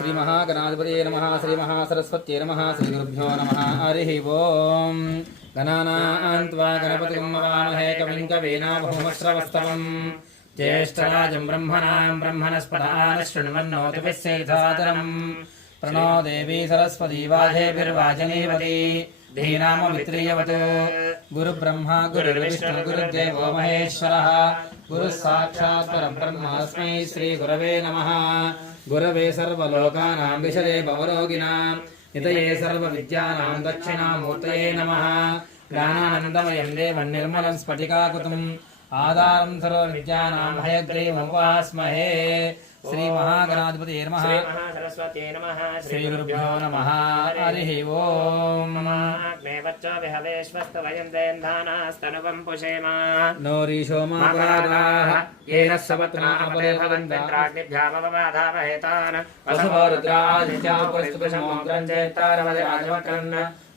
श्री महागणाधिपतये नमः श्री महासरस्वत्यै नमः श्री गुरुभ्यो नमः हरिः ओम गणानां त्वा गणपतिं नमामहे कविं कवीनामुपमश्रवस्तमं ज्येष्ठराजं ब्रह्मणस्पदान शृण्वन्नोतिभिः सेधसादरम् प्रणो देवी सरस्वती वाजेभिर्वाजनीवती धीनाममित्रियवत् गुरुब्रह्मा गुरुर्विष्णु गुरुर्देवो महेश्वरः गुरुः साक्षात् परब्रह्म तस्मै श्रीगुरवे नमः गुरवे सर्वलोकानां विषये भवरोगिणां नितये सर्वविद्यानां दक्षिणामूर्तये नमः ज्ञानानन्दमयं देवं निर्मलं स्फटिकाकृतिम् आधारं सर्वविद्यानां हयग्रीवमुपास्महे श्री महागणाधिपतये नमः श्री महासरस्वत्यै नमः श्री गुरुभ्यो नमः हरिः ओम अग्नेवच्च विहवेश्वस्तवयन्तेन्धानास्तनुवं पुषेम नो रीशो मापरागाः येन सपत्ना अपरे भवन्त्राग्निभ्यामवबाधावहेतान् वसुभो रुद्रादित्यापुरस्तुभशमोग्रं चेत्तारवदराजवकन्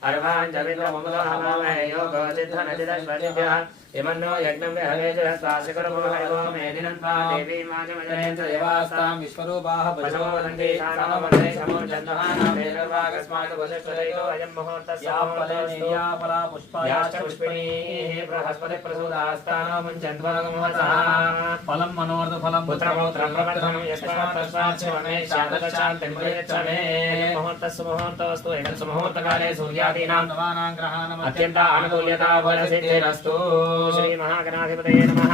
अर्वाञ्जविद्वमुदहमामहे योगो सिद्धनदिदश्वजिभ्यः इमन्नो यज्ञं विहवेजहस्ताशिखरमुहयो मेदिनन्त्वा देवी माजमजनेन्द्र देवास्तां विश्वरूपाः पशवो वदन्ति सानवन्दे समोर्जन्महानामेर्वागस्मात् वसिष्ठदयो अयं मुहूर्तस्यापला पुष्पायाश्च पुष्पिणीः बृहस्पति प्रसूदास्तानो मुञ्चन्त्वागमोहसः फलं मनोर्धफलं पुत्रपौत्रं प्रवर्धनं यस्मात् तस्मात् शिवमे शान्तशान्तिं प्रयच्छमे मुहूर्तस्य मुहूर्तोऽस्तु एतत्सु मुहूर्तकाले सूर्यादीनां नवानां ग्रहाणाम् अत्यन्त आनुकूल्यता फलसिद्धिरस्तु श्री महागणाधिपतये नमः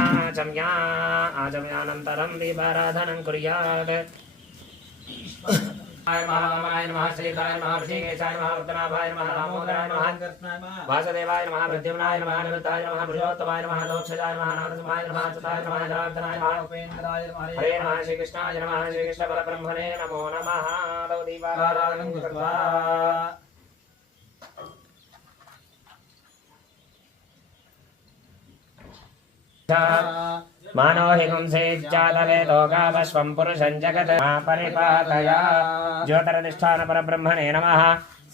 आचम्यानन्तरं दीपाराधनं कुर्यात् महामाय नमः श्रीकाय नमः ऋषिकेशाय नमः उत्तराभाय नमः दामोदराय नमः वासुदेवाय नमः प्रद्युम्नाय नमः निरुद्धाय नमः पुरुषोत्तमाय नमः लोक्षजाय नमः नारसिंहाय नमः अच्युताय नमः जनार्दनाय नमः उपेन्द्राय नमः हरे नमः श्रीकृष्णाय नमः श्रीकृष्ण परब्रह्मणे नमो नमः दीपाराधनं कृत्वा मानो हि पुंसेज्जातवे लोकावश्वं पुरुषं जगत् परिपातया ज्योतिरधिष्ठानपरब्रह्मणे नमः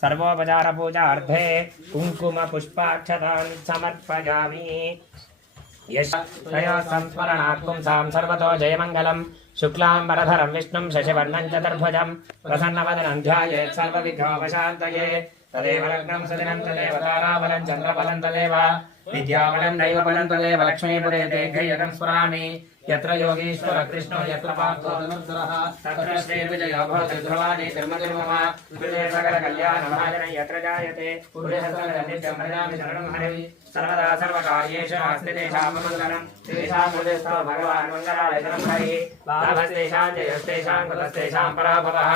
सर्वोपचारपूजार्थे कुङ्कुमपुष्पाक्षतान् समर्पयामि यशः संस्मरणात् पुंसां सर्वतो जयमङ्गलं शुक्लाम्बरधरं विष्णुं शशिवर्णं चतुर्भुजं प्रसन्नवदनं ध्यायेत् सर्वविघ्नोपशान्तये तदेव लग्नं सदिनं तदेव ताराबलं चन्द्रबलं तदेव विद्याबलं दैवबलं तदेव लक्ष्मीपुरे दीर्घयकं स्मरामि यत्र योगीश्वर कृष्णो यत्र पार्थो धनुर्धरः तत्र श्रीविजयो भवति ध्रुवाणि धर्मतिर्मम कृते सकलकल्याणभाजनं यत्र जायते पुरुषसकलनित्यं भजामि शरणं हरिः सर्वदा सर्वकार्येषु नास्ति तेषां मङ्गलं तेषां हृदयस्थो भगवान् मङ्गलाय शरणं हरिः लाभस्तेषां जयस्तेषां कृतस्तेषां पराभवः